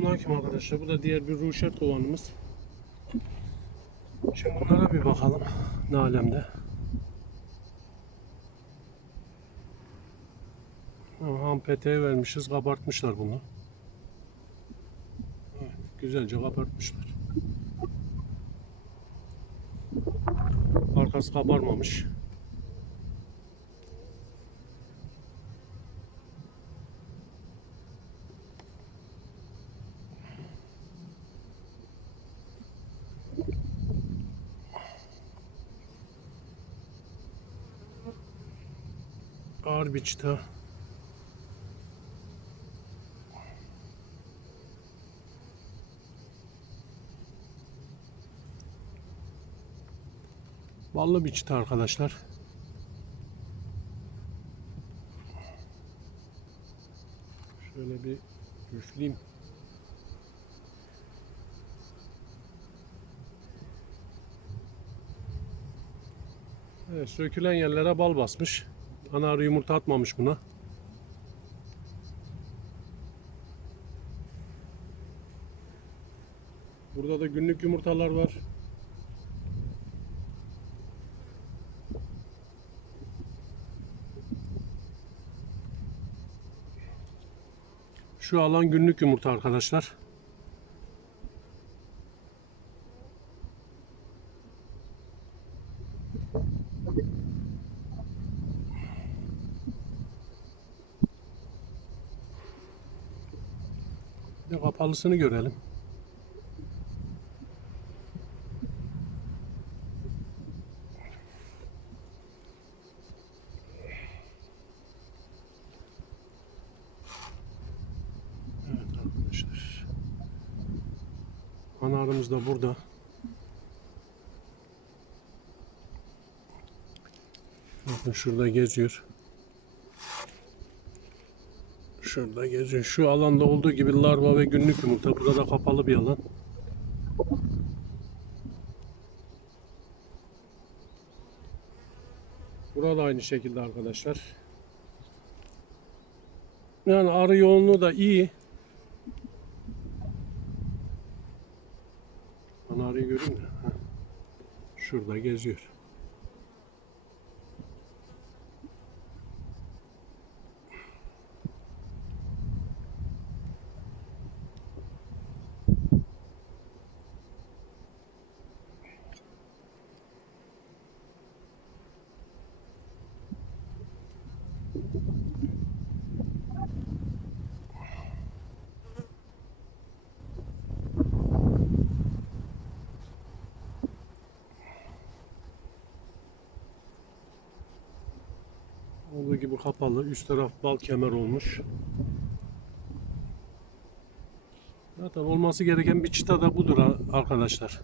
Selamünaleyküm arkadaşlar. Bu da diğer bir ruşet kovanımız. Şimdi bunlara bir bakalım. Ne alemde. Ham peteği vermişiz. Kabartmışlar bunu. Evet, güzelce kabartmışlar. Arkası kabarmamış. Ağır bir çıta. Ballı bir çıta arkadaşlar. Şöyle bir üfleyeyim. Evet, sökülen yerlere bal basmış. Ana arı yumurta atmamış buna. Burada da günlük yumurtalar var. Şu alan günlük yumurta arkadaşlar. De kapalısını görelim. Evet arkadaşlar. Ana arımız da burada. Bakın şurada geziyor. Şurada geziyor. Şu alanda olduğu gibi larva ve günlük yumurta. Burada da kapalı bir alan. Burada aynı şekilde arkadaşlar. Yani arı yoğunluğu da iyi. Bana arıyı göreyim mi? Şurada geziyor. Olduğu gibi kapalı. Üst taraf bal kemer olmuş. Zaten olması gereken bir çıta da budur arkadaşlar.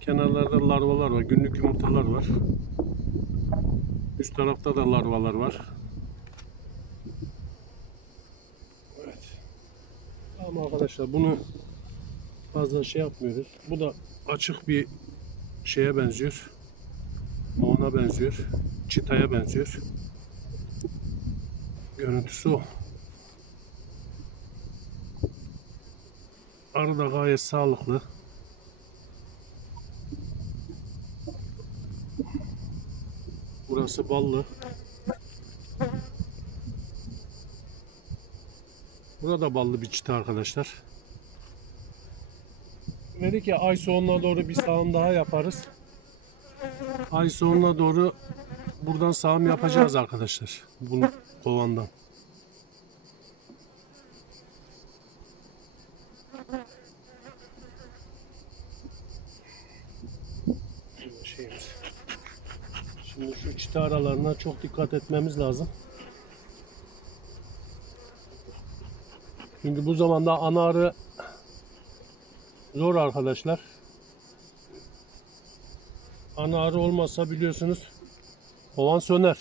Kenarlarda larvalar var. Günlük yumurtalar var. Üst tarafta da larvalar var. Evet. Ama arkadaşlar bunu fazla şey yapmıyoruz. Bu da açık bir şeye benziyor. Ona benziyor. Çitaya benziyor. Görüntüsü o. Arı da gayet sağlıklı. Burası ballı. Burada ballı bir çita arkadaşlar. Dedik ya ay sonuna doğru bir sağım daha yaparız. Ay sonuna doğru buradan sağım yapacağız arkadaşlar. Bu kovandan. Çıta aralarına çok dikkat etmemiz lazım. Çünkü bu zamanda ana arı zor arkadaşlar. Ana arı olmazsa biliyorsunuz kovan söner.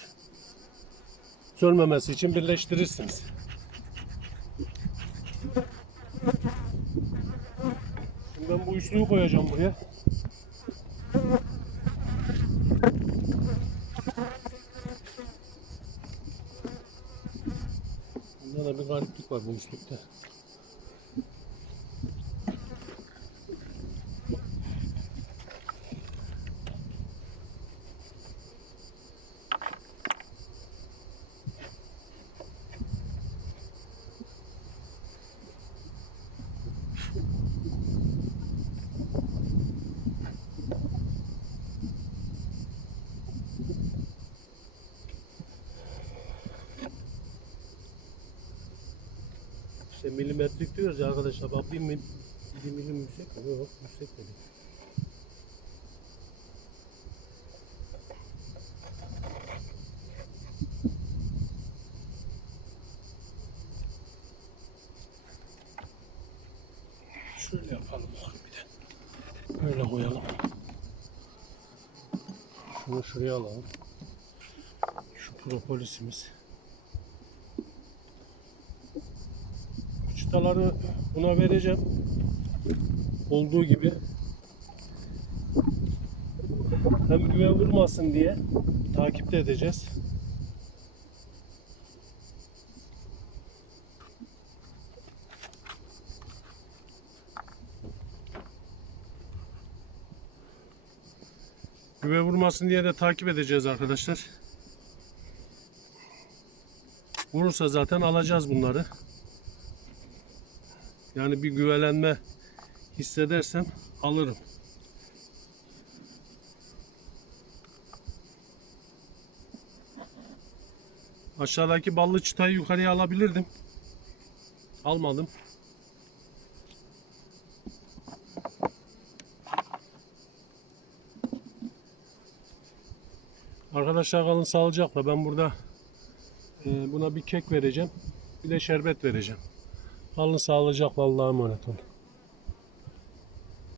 Sönmemesi için birleştirirsiniz. Şimdi ben bu üçlüyü koyacağım buraya. Bir gariplik var bu üçlükte. İşte milimetrik diyoruz ya arkadaşlar. Bak bir, mil, bir milim yüksek mi? Yok yüksek dedi. Şöyle yapalım bakayım bir de. Böyle koyalım. Şunu şuraya alalım. Şu propolisimiz. Çıtaları buna vereceğim. Olduğu gibi. Hem güve vurmasın diye takipte edeceğiz. Güve vurmasın diye de takip edeceğiz arkadaşlar. Vurursa zaten alacağız bunları. Yani bir güvelenme hissedersem alırım. Aşağıdaki ballı çıtayı yukarıya alabilirdim. Almadım. Arkadaşlar kalın sağlıcakla ben burada e, buna bir kek vereceğim. Bir de şerbet vereceğim. Kalın sağlıcakla Allah'a emanet olun.